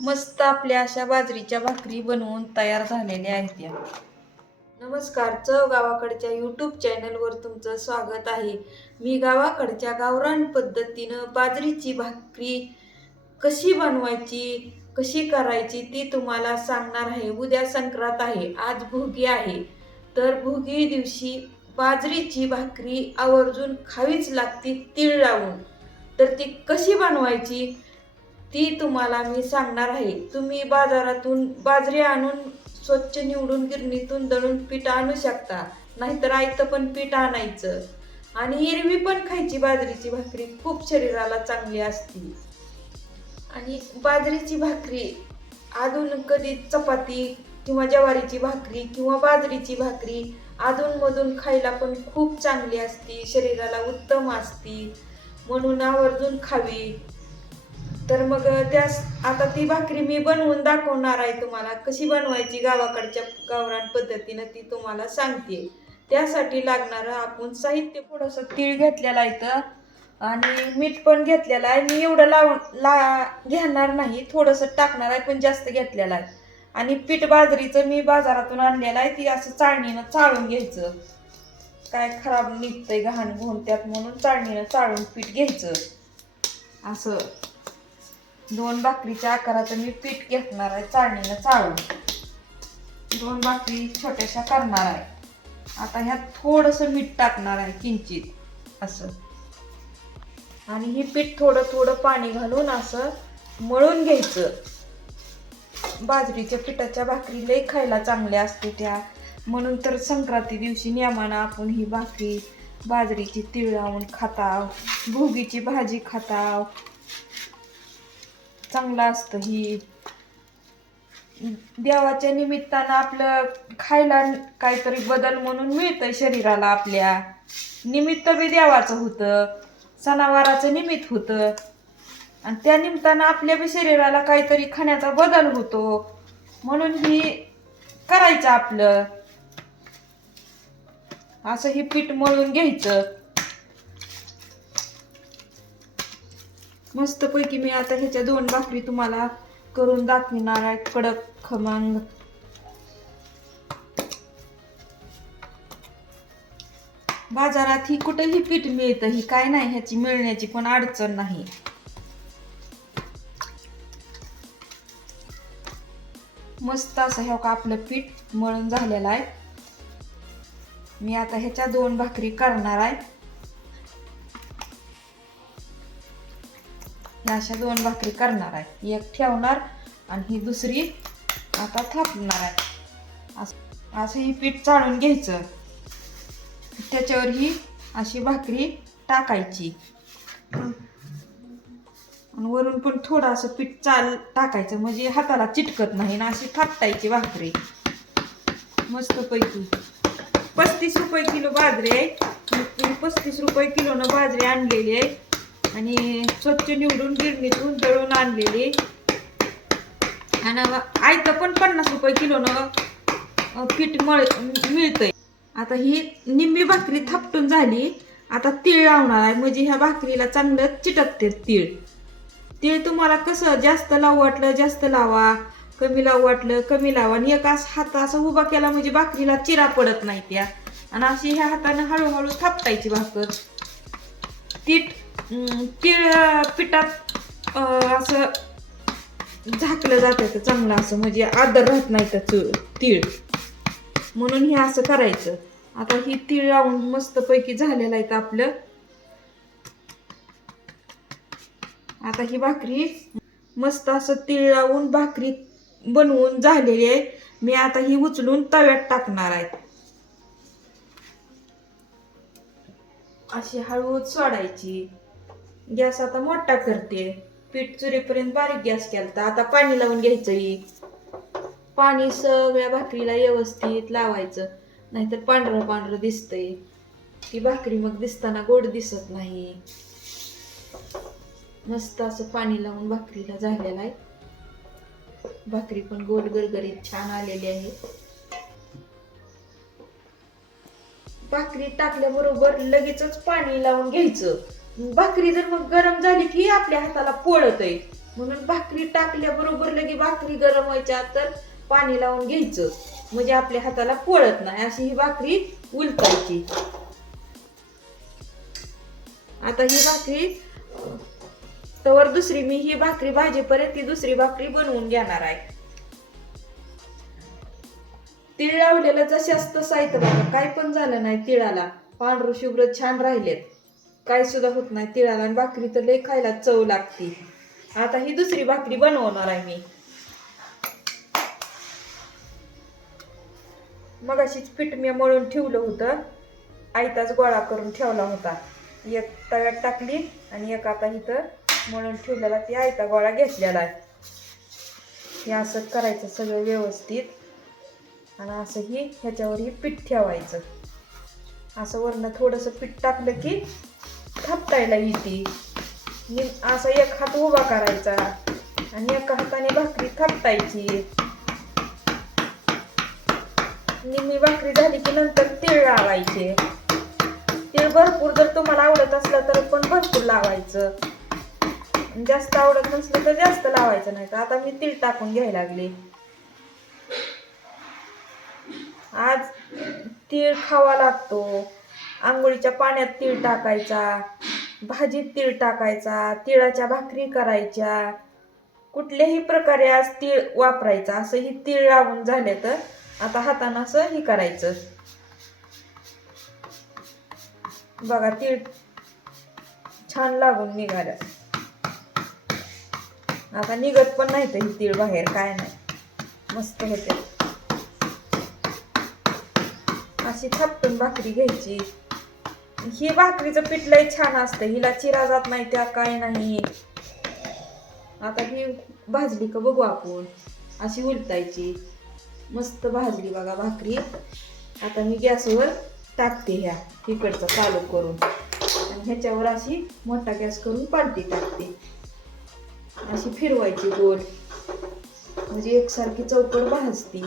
मस्त आपल्या अशा बाजरीच्या भाकरी बनवून तयार झालेल्या आहेत या नमस्कार चव गावाकडच्या यूट्यूब चॅनलवर तुमचं स्वागत आहे. मी गावाकडच्या गावरान पद्धतीनं बाजरीची भाकरी कशी बनवायची कशी करायची ती तुम्हाला सांगणार आहे. उद्या संक्रांत आहे आज भोगी आहे. तर भोगी दिवशी बाजरीची भाकरी आवर्जून खावीच लागती तीळ लावून. तर ती कशी बनवायची? ती तुम्हाला मी सांगणार आहे. तुम्ही बाजारातून बाजरी आणून स्वच्छ निवडून गिरणीतून दळून पीठ आणू शकता. नाहीतर आयतं पण पीठ आणायचं. आणि हिरवी पण खायची बाजरीची भाकरी खूप शरीराला चांगली असते. आणि बाजरीची भाकरी अजून कधी चपाती किंवा ज्वारीची भाकरी किंवा बाजरीची भाकरी अधूनमधून खायला पण खूप चांगली असती शरीराला उत्तम असती. म्हणून आवर्जून खावी. तर मग त्यास आता ती भाकरी मी बनवून दाखवणार आहे तुम्हाला. कशी बनवायची गावाकडच्या गावरान पद्धतीनं ती तुम्हाला सांगते. त्यासाठी लागणारं आपण साहित्य थोडंसं तीळ घेतलेलं आहे इथं. आणि मीठ पण घेतलेलं आहे. मी एवढं लावून ला घेणार नाही. थोडंसं टाकणार आहे पण जास्त घेतलेलं आहे. आणि पीठ बाजरीचं मी बाजारातून आणलेलं आहे. ती असं चाळणीनं चाळून घ्यायचं. काय खराब निघतंय घाण घोण त्यात म्हणून चाळणीनं चाळून पीठ घ्यायचं. असं. दोन भाकरीच्या आकाराचं मी पीठ घेतणार आहे चाळणीनं चाळून. दोन भाकरी छोट्याशा करणार आहे. आता ह्यात थोडंसं मीठ टाकणार आहे किंचित असं. आणि हे पीठ थोडं थोडं पाणी घालून असं मळून घ्यायचं. बाजरीच्या पिठाच्या भाकरी लई खायला चांगल्या असते त्या. म्हणून तर संक्रांती दिवशी नियमानं आपण ही भाकरी बाजरीची तीळ लावून खाताव भोगीची भाजी खाताव चांगलं असतं ही. देवाच्या निमित्तानं आपलं खायला काहीतरी बदल म्हणून मिळतं शरीराला आपल्या. निमित्त बी देवाचं होतं सणावाराचं निमित्त होतं. आणि त्या निमित्तानं आपल्या बी शरीराला काहीतरी खाण्याचा बदल होतो. म्हणून ही करायचं आपलं. असं हे पीठ मळून घ्यायचं. मस्तपैकी मी आता ह्याच्या दोन भाकरी तुम्हाला करून दाखविणार आहे. कडक खमंग. बाजारात ही कुठेही पीठ मिळतं ही काय नाही ह्याची मिळण्याची पण अडचण नाही. मस्त असं ह्या का आपलं पीठ मळून झालेलं आहे. मी आता ह्याच्या दोन भाकरी करणार आहे. ह्या अशा दोन भाकरी करणार आहे. एक ठेवणार आणि ही दुसरी आता थापणार आहे. असं असं ही पीठ चाळून घ्यायचं. त्याच्यावर ही अशी भाकरी टाकायची. आणि वरून पण थोडं असं पीठ चाल टाकायचं. म्हणजे हाताला चिटकत नाही ना अशी थापटायची भाकरी. मस्तपैकी पस्तीस रुपये किलो बाजरी आहे. मी पस्तीस रुपये किलोनं बाजरी आणलेली आहे. आणि स्वच्छ निवडून गिरणीतून दळून आणलेली. आणि आयतं पण पन्नास रुपये किलोनं पीठ मळ मिळतंय. आता ही निम्मी भाकरी थापटून झाली. आता तीळ लावणार आहे. म्हणजे ह्या भाकरीला चांगलं चिटकते तीळ. तीळ तुम्हाला कसं जास्त लावू वाटलं जास्त लावा. कमी लावू वाटलं कमी लावा. आणि एका हात असा उभा केला म्हणजे भाकरीला चिरा पडत नाही त्या. आणि अशी ह्या हाताने हळूहळू थापटायची भाकर. तीट तिळ पिठात असं झाकलं जातं चांगलं असं म्हणजे आदर राहत नाही त्याचं तीळ. म्हणून हे असं करायचं. आता ही तीळ लावून मस्तपैकी झालेलं आहे आपलं आता ही भाकरी मस्त असं तीळ लावून भाकरी बनवून झालेली आहे. मी आता ही उचलून तव्यात टाकणार आहे. अशी हळूच सोडायची. गॅस आता मोठा करते पीठ चुरीपर्यंत बारीक गॅस केलता. आता पाणी लावून घ्यायचं पाणी सगळ्या भाकरीला व्यवस्थित लावायचं. नाहीतर पांढरं पांढरं दिसतंय. ती भाकरी मग दिसताना गोड दिसत नाही. मस्त असं पाणी लावून भाकरीला झालेलं आहे. भाकरी पण गोड गरगरीत छान आलेली आहे. भाकरी टाकल्याबरोबर लगेचच पाणी लावून घ्यायचं. भाकरी जर मग गरम झाली की आपल्या हाताला पोळत आहे म्हणून भाकरी टाकल्याबरोबर लगे भाकरी गरम व्हायच्या तर पाणी लावून घ्यायचं. म्हणजे आपल्या हाताला पोळत नाही अशी ही भाकरी उलटायची आता ही भाकरी तर तवर दुसरी मी ही भाकरी भाजीपर्यंत ती दुसरी भाकरी बनवून घेणार आहे. तीळ लावलेलं जशाच तसं आहे तर बघा काय पण झालं नाही तिळाला. पांढरू शुभ्र छान राहिलेत. काय सुद्धा होत नाही. तिळाला आणि भाकरी तर लय खायला चव लागते. आता ही दुसरी भाकरी बनवणार आहे मी. मग अशीच पीठ मी मळून ठेवलं होतं. आयताच गोळा करून ठेवला होता. एक तव्यात टाकली आणि एक आता इथं मळून ठेवलेला ती आयता गोळा घेतलेला आहे. हे असं करायचं सगळं व्यवस्थित. आणि असं ही ह्याच्यावर पीठ ठेवायचं. असं वरनं थोडंसं पीठ टाकलं की थापटायला येते. नि असा एक हात उभा करायचा आणि एका हाताने भाकरी थापतायची निम्मी भाकरी झाली की नंतर तीळ लावायचे. तीळ भरपूर जर तुम्हाला आवडत असलं तर पण भरपूर लावायचं. जास्त आवडत नसलं तर जास्त लावायचं नाही तर आता मी तीळ टाकून घ्यायला लागले. आज तीळ खावा लागतो. आंघोळीच्या पाण्यात तीळ टाकायचा. भाजीत तीळ टाकायचा तिळाच्या भाकरी करायच्या कुठल्याही प्रकारे आज तीळ वापरायचा असं ही तीळ लावून झाले तर आता हातानं असं हे करायचं. बघा तीळ छान लागून निघाल्या आता निघत पण नाही तर ही तीळ बाहेर काय नाही. मस्त होते. अशी थापटून भाकरी घ्यायची. ही भाकरीचं पीठ लय छान असतं. हिला चिरा जात नाही त्या काय नाही. आता ही भाजली का बघू आपण. अशी उलटायची. मस्त भाजली बघा भाकरी. आता मी गॅसवर टाकते ह्या तिकडचं चालू करून. आणि ह्याच्यावर अशी मोठा गॅस करून पालटी टाकते. अशी फिरवायची गोल. म्हणजे एकसारखी चौकट भाजती.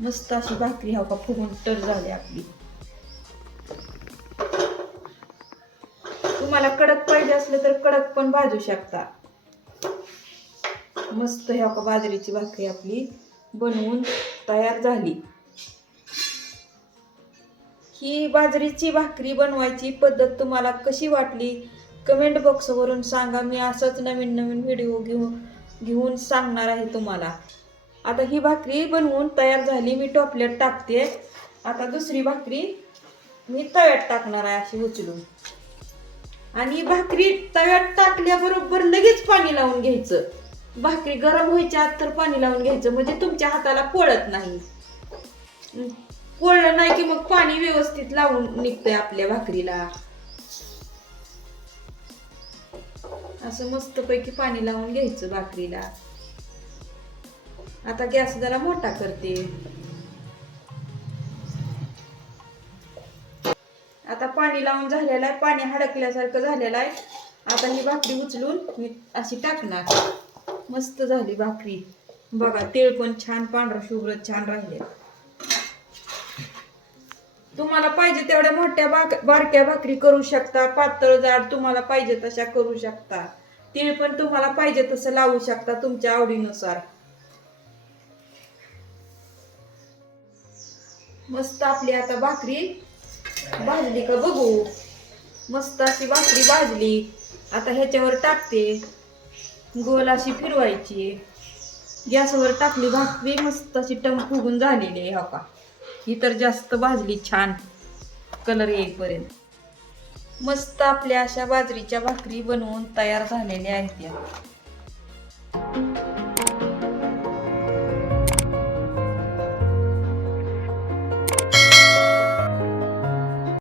मस्त अशी भाकरी हा का? फुगून टर झाली आपली. तुम्हाला कडक पाहिजे असलं तर कडक पण भाजू शकता. मस्त ह्या का? बाजरीची भाकरी आपली बनवून तयार झाली. ही बाजरीची भाकरी बनवायची पद्धत तुम्हाला कशी वाटली? कमेंट बॉक्सवरून सांगा. मी असंच नवीन नवीन व्हिडिओ घेऊन घेऊन सांगणार आहे तुम्हाला. आता ही भाकरी बनवून तयार झाली मी टोपल्यात टाकते. आता दुसरी भाकरी मी तव्यात टाकणार आहे अशी उचलून. आणि भाकरी तव्यात टाकल्याबरोबर लगेच पाणी लावून घ्यायचं. भाकरी गरम व्हायच्या आत तर पाणी लावून घ्यायचं म्हणजे तुमच्या हाताला पोळत नाही. अं, पोळलं नाही की मग पाणी व्यवस्थित लावून निघतंय आपल्या भाकरीला. असं मस्तपैकी पाणी लावून घ्यायचं भाकरीला. आता गॅस जरा मोठा करते. आता पाणी लावून झालेलं आहे पाणी हडकल्यासारखं झालेलं आहे. आता ही भाकरी उचलून मी अशी टाकणार. मस्त झाली भाकरी. बघा तेल पण छान पांढरा शुभ्र छान राहिले. तुम्हाला पाहिजे तेवढ्या मोठ्या बारक्या भाकरी करू शकता. पातळ जाड तुम्हाला पाहिजे तशा करू शकता. तिळ पण तुम्हाला पाहिजे तसं लावू शकता तुमच्या आवडीनुसार. मस्त आपली आता भाकरी भाजली का बघू. मस्त अशी भाकरी भाजली. आता ह्याच्यावर टाकते. गोल अशी फिरवायची. गॅसवर टाकली भाकरी मस्त अशी टम फुगून झालेली आहे हो का? ही तर जास्त भाजली छान. कलर येईपर्यंत. मस्त आपल्या अशा बाजरीच्या भाकरी बनवून तयार झालेल्या आहेत